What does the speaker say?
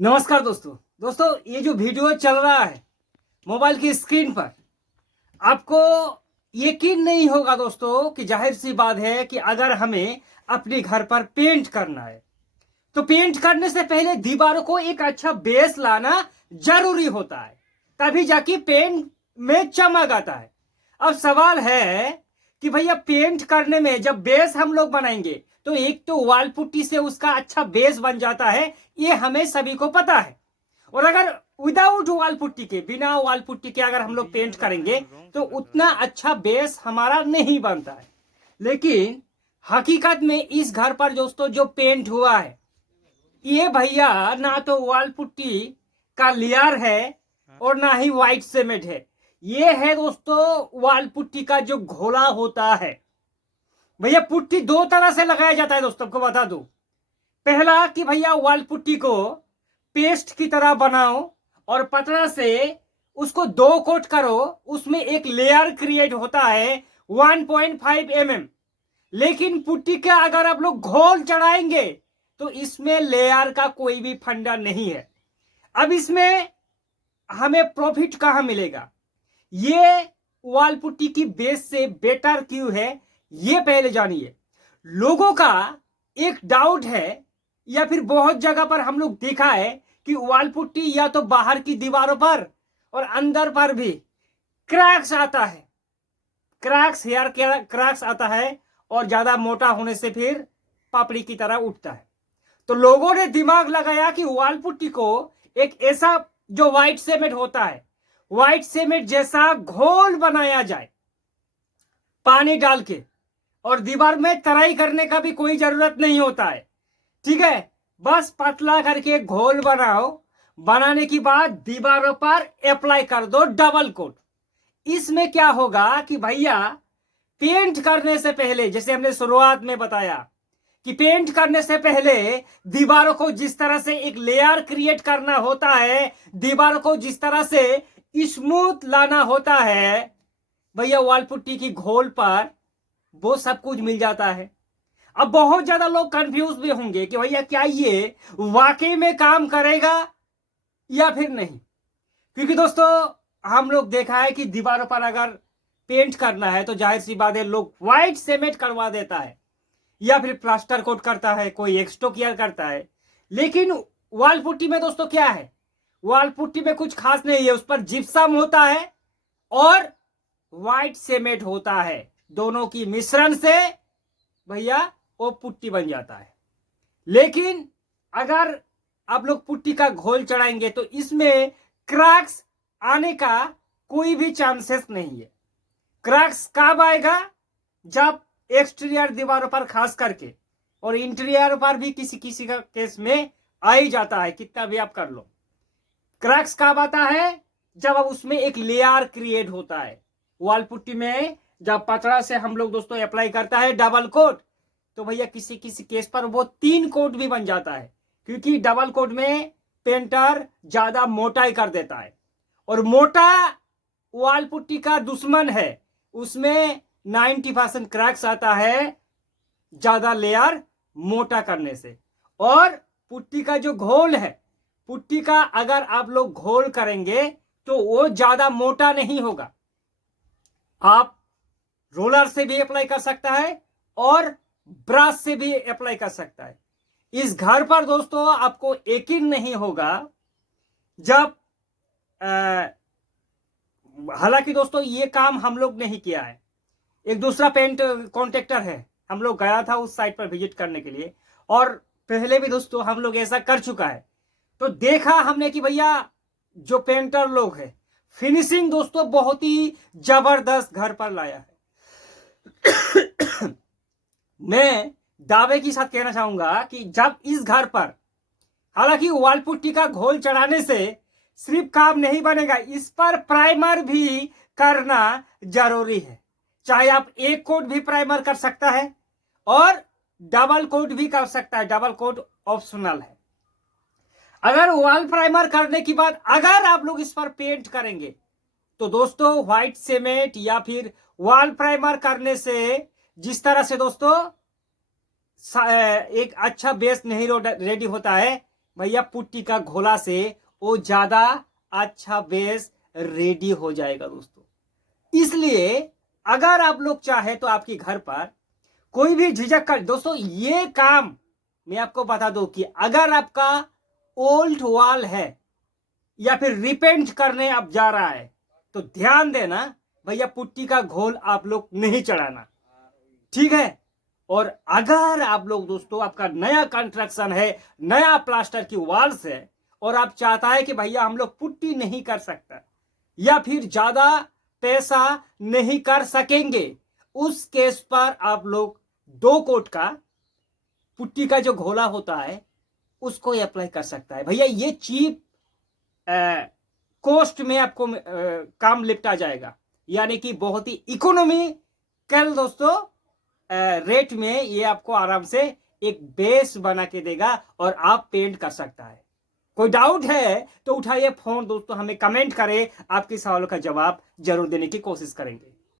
नमस्कार दोस्तों ये जो वीडियो चल रहा है मोबाइल की स्क्रीन पर, आपको यकीन नहीं होगा दोस्तों कि जाहिर सी बात है कि अगर हमें अपने घर पर पेंट करना है तो पेंट करने से पहले दीवारों को एक अच्छा बेस लाना जरूरी होता है, तभी जाके पेंट में चमक आता है। अब सवाल है कि भैया पेंट करने में जब बेस हम लोग बनाएंगे तो एक तो वॉल पुट्टी से उसका अच्छा बेस बन जाता है, ये हमें सभी को पता है। और अगर विदाउट वॉल पुट्टी के, बिना वॉल पुट्टी के अगर हम लोग पेंट करेंगे तो उतना अच्छा बेस हमारा नहीं बनता है। लेकिन हकीकत में इस घर पर दोस्तों जो पेंट हुआ है ये भैया ना तो वॉल पुट्टी का लेयर है और ना ही व्हाइट सीमेंट है, ये है दोस्तों वॉल पुट्टी का जो घोला होता है। भैया पुट्टी दो तरह से लगाया जाता है दोस्तों, आपको बता दूं। पहला कि भैया वॉल पुट्टी को पेस्ट की तरह बनाओ और पतला से उसको दो कोट करो, उसमें एक लेयर क्रिएट होता है 1.5 mm। लेकिन पुट्टी का अगर आप लोग घोल चढ़ाएंगे तो इसमें लेयर का कोई भी फंडा नहीं है। अब इसमें हमें प्रॉफिट कहां मिलेगा, ये वॉल पुट्टी की बेस से बेटर क्यों है ये पहले जानिए। लोगों का एक डाउट है या फिर बहुत जगह पर हम लोग देखा है कि वॉल पुट्टी या तो बाहर की दीवारों पर और अंदर पर भी क्रैक्स आता है, हेयर क्रैक्स आता है और ज्यादा मोटा होने से फिर पापड़ी की तरह उठता है। तो लोगों ने दिमाग लगाया कि वॉल पुट्टी को एक ऐसा जो व्हाइट सीमेंट होता है, व्हाइट सीमेंट जैसा घोल बनाया जाए पानी डाल के, और दीवार में तराई करने का भी कोई जरूरत नहीं होता है। ठीक है, बस पतला करके घोल बनाओ, बनाने की बाद दीवारों पर अप्लाई कर दो डबल कोट। इसमें क्या होगा कि भैया पेंट करने से पहले, जैसे हमने शुरुआत में बताया कि पेंट करने से पहले दीवारों को जिस तरह से एक लेयर क्रिएट करना होता है, दीवारों को जिस तरह से स्मूथ लाना होता है, भैया वॉल पुट्टी की घोल पर वो सब कुछ मिल जाता है। अब बहुत ज्यादा लोग कंफ्यूज भी होंगे कि भैया क्या ये वाकई में काम करेगा या फिर नहीं, क्योंकि दोस्तों हम लोग देखा है कि दीवारों पर अगर पेंट करना है तो जाहिर सी बात है लोग व्हाइट सीमेंट करवा देता है या फिर प्लास्टर कोट करता है, कोई एक्सटोकियर करता है। लेकिन वॉल पुट्टी में दोस्तों क्या है, वॉल पुट्टी में कुछ खास नहीं है, उस पर जिप्सम होता है और व्हाइट सीमेंट होता है, दोनों की मिश्रण से भैया वो पुट्टी बन जाता है। लेकिन अगर आप लोग पुट्टी का घोल चढ़ाएंगे तो इसमें क्रैक्स आने का कोई भी चांसेस नहीं है। क्रैक्स कब आएगा, जब एक्सटीरियर दीवारों पर खास करके, और इंटीरियर पर भी किसी किसी का केस में आ ही जाता है, कितना भी आप कर लो। क्रैक्स कब आता है, जब अब उसमें एक लेयर क्रिएट होता है। वॉल पुट्टी में जब पतला से हम लोग दोस्तों अप्लाई करता है डबल कोट, तो भैया किसी किसी केस पर वो 3 कोट भी बन जाता है, क्योंकि डबल कोट में पेंटर ज्यादा मोटाई कर देता है और मोटा वॉल पुट्टी का दुश्मन है, उसमें 90% क्रैक्स आता है ज्यादा लेयर मोटा करने से। और पुट्टी का जो घोल है, पुट्टी का अगर आप लोग घोल करेंगे तो वो ज्यादा मोटा नहीं होगा। आप रोलर से भी अप्लाई कर सकता है और ब्रश से भी अप्लाई कर सकता है। इस घर पर दोस्तों आपको यकीन नहीं होगा जब हालांकि दोस्तों ये काम हम लोग नहीं किया है, एक दूसरा पेंट कॉन्ट्रैक्टर है, हम लोग गया था उस साइट पर विजिट करने के लिए, और पहले भी दोस्तों हम लोग ऐसा कर चुका है। तो देखा हमने कि भैया जो पेंटर लोग हैं फिनिशिंग दोस्तों बहुत ही जबरदस्त घर पर लाया है। मैं दावे के साथ कहना चाहूंगा कि जब इस घर पर, हालांकि वॉल पुट्टी का घोल चढ़ाने से सिर्फ काम नहीं बनेगा, इस पर प्राइमर भी करना जरूरी है। चाहे आप एक कोट भी प्राइमर कर सकता है और डबल कोट भी कर सकता है, डबल कोट ऑप्शनल है। अगर वॉल प्राइमर करने के बाद अगर आप लोग इस पर पेंट करेंगे तो दोस्तों व्हाइट सीमेंट या फिर वॉल प्राइमर करने से जिस तरह से दोस्तों एक अच्छा बेस नहीं रेडी होता है, भैया पुट्टी का घोला से वो ज्यादा अच्छा बेस रेडी हो जाएगा दोस्तों। इसलिए अगर आप लोग चाहे तो आपके घर पर कोई भी झिझक कर, दोस्तों ये काम मैं आपको बता दूं कि अगर आपका ओल्ड वॉल है या फिर रिपेंट करने अब जा रहा है तो ध्यान देना भैया, पुट्टी का घोल आप लोग नहीं चढ़ाना, ठीक है। और अगर आप लोग दोस्तों आपका नया कंस्ट्रक्शन है, नया प्लास्टर की वॉल्स है और आप चाहता है कि भैया हम लोग पुट्टी नहीं कर सकता या फिर ज्यादा पैसा नहीं कर सकेंगे, उस केस पर आप लोग 2 कोट का पुट्टी का जो घोला होता है उसको अप्लाई कर सकता है। भैया ये चीप कॉस्ट में आपको काम निपटा जाएगा, यानी कि बहुत ही इकोनॉमिकल दोस्तों रेट में ये आपको आराम से एक बेस बना के देगा और आप पेंट कर सकता है। कोई डाउट है तो उठाइए फोन दोस्तों, हमें कमेंट करें, आपके सवालों का जवाब जरूर देने की कोशिश करेंगे।